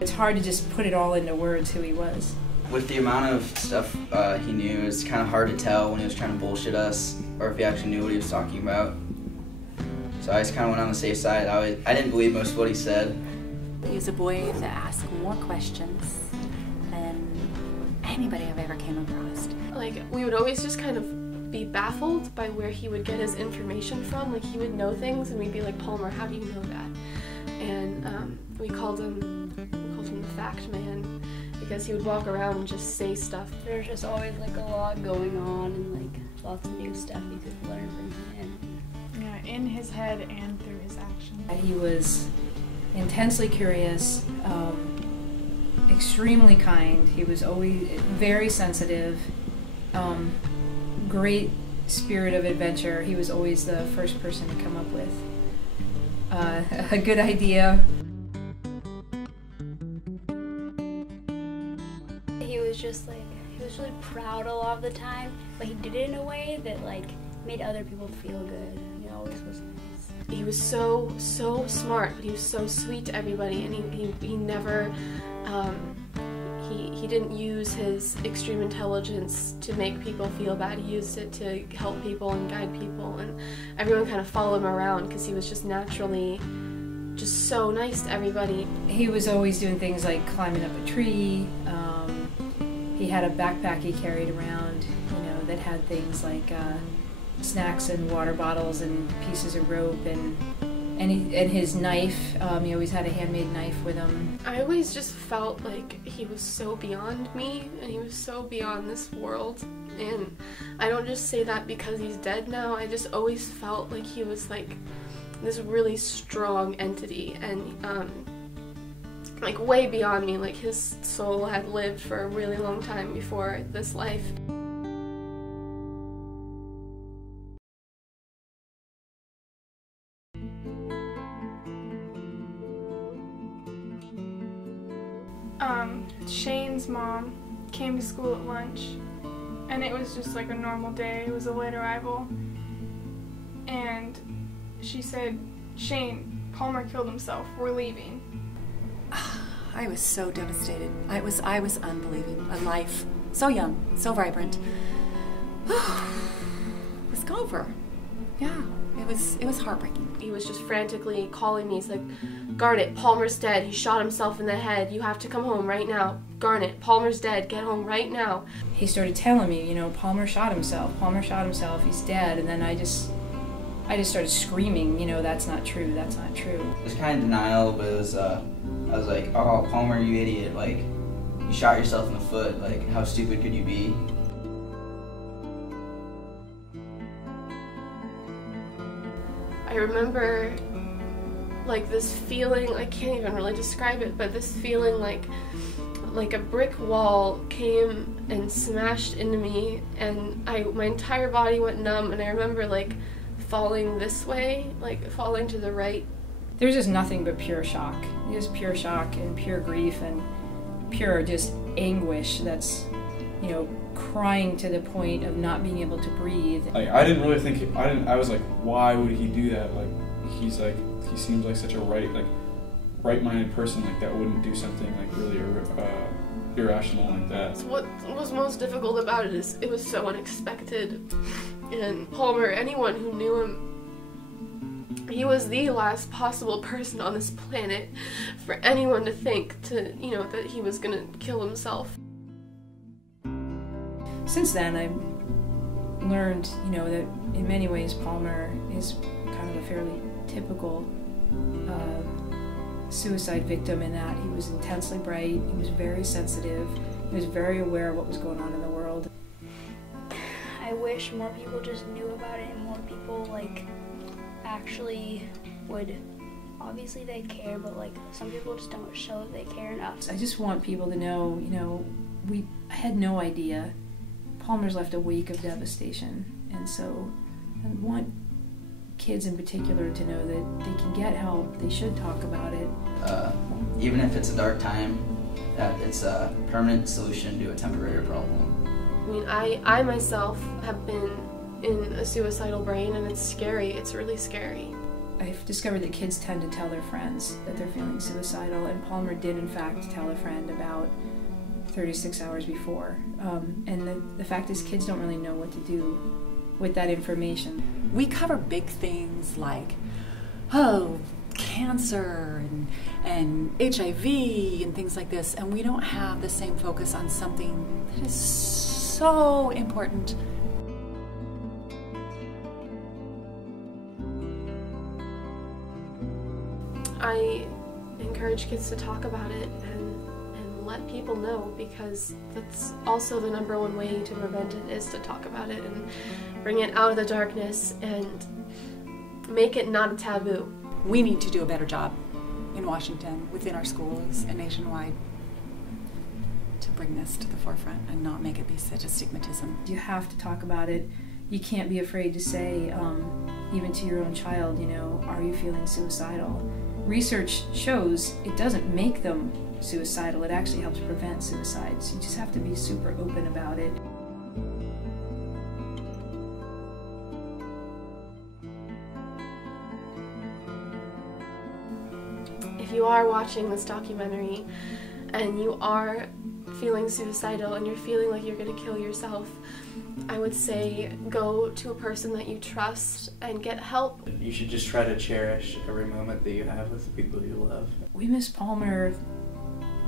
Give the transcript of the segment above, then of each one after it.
It's hard to just put it all into words who he was. With the amount of stuff he knew, it's kind of hard to tell when he was trying to bullshit us or if he actually knew what he was talking about. So I just kind of went on the safe side. I didn't believe most of what he said. He was a boy that asked more questions than anybody I've ever came across. Like, we would always just kind of be baffled by where he would get his information from. Like, he would know things and we'd be like, Palmer, how do you know that? And we called him the fact man, because he would walk around and just say stuff. There's just always like a lot going on and like lots of new stuff you could learn from him. Yeah, in his head and through his actions. He was intensely curious, extremely kind. He was always very sensitive, great spirit of adventure. He was always the first person to come up with a good idea. He was just like, he was really proud a lot of the time, but he did it in a way that like made other people feel good. He always was nice. He was so smart, but he was so sweet to everybody, and he never, he didn't use his extreme intelligence to make people feel bad. He used it to help people and guide people, and everyone kind of followed him around because he was just naturally just so nice to everybody. He was always doing things like climbing up a tree. He had a backpack he carried around, you know, that had things like snacks and water bottles and pieces of rope and his knife. He always had a handmade knife with him. I always just felt like he was so beyond me, and he was so beyond this world. And I don't just say that because he's dead now. I just always felt like he was like this really strong entity, and like way beyond me. Like his soul had lived for a really long time before this life. Shane's mom came to school at lunch, and it was just like a normal day. It was a late arrival, and she said, "Shane, Palmer killed himself. We're leaving." I was so devastated. I was unbelieving. A life so young, so vibrant. It was over. Yeah, it was heartbreaking. He was just frantically calling me. He's like, "Garnet, Palmer's dead. He shot himself in the head. You have to come home right now. Garnet, Palmer's dead. Get home right now." He started telling me, you know, Palmer shot himself. Palmer shot himself. He's dead. And then I just started screaming, you know, that's not true. That's not true. It was kind of denial, but it was, I was like, oh, Palmer, you idiot. Like, you shot yourself in the foot. Like, how stupid could you be? I remember like this feeling, I can't even really describe it, but this feeling like a brick wall came and smashed into me, and my entire body went numb, and I remember like falling this way, like falling to the right. There's just nothing but pure shock. Just pure shock and pure grief and pure just anguish that's, you know, crying to the point of not being able to breathe. Like, I didn't really think, I was like, why would he do that? Like, he seems like such a right-minded person, like that wouldn't do something like really irrational like that. What was most difficult about it is it was so unexpected. And Palmer, anyone who knew him, he was the last possible person on this planet for anyone to think to, you know, that he was gonna kill himself. Since then, I've learned, you know, that in many ways Palmer is kind of a fairly typical suicide victim in that he was intensely bright, he was very sensitive, he was very aware of what was going on in the world. I wish more people just knew about it and more people like actually would. Obviously they care, but like some people just don't show that they care enough. I just want people to know, you know, I had no idea. Palmer's left a wake of devastation, and so I want kids in particular to know that they can get help, they should talk about it. Even if it's a dark time, that it's a permanent solution to a temporary problem. I mean, I myself have been in a suicidal brain, and it's scary. It's really scary. I've discovered that kids tend to tell their friends that they're feeling suicidal, and Palmer did in fact tell a friend about 36 hours before. And the fact is, kids don't really know what to do with that information. We cover big things like, oh, cancer and HIV and things like this, and we don't have the same focus on something that is so important. I encourage kids to talk about it and let people know, because that's also the number one way to prevent it, is to talk about it and bring it out of the darkness and make it not a taboo. We need to do a better job in Washington, within our schools, and nationwide, to bring this to the forefront and not make it be such a stigmatism. You have to talk about it. You can't be afraid to say, even to your own child, you know, are you feeling suicidal? Research shows it doesn't make them suicidal, it actually helps prevent suicides. You just have to be super open about it. If you are watching this documentary and you are feeling suicidal and you're feeling like you're going to kill yourself, I would say go to a person that you trust and get help. You should just try to cherish every moment that you have with the people you love. We miss Palmer.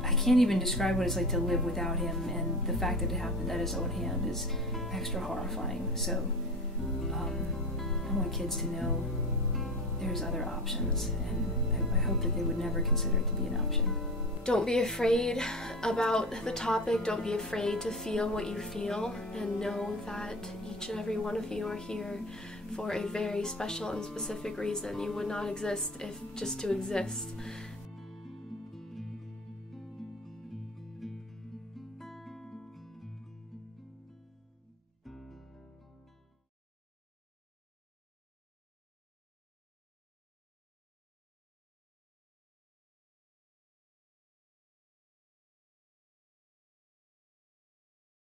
I can't even describe what it's like to live without him, and the fact that it happened at his own hand is extra horrifying. So I want kids to know there's other options, and I hope that they would never consider it to be an option. Don't be afraid about the topic. Don't be afraid to feel what you feel, and know that each and every one of you are here for a very special and specific reason. You would not exist if just to exist.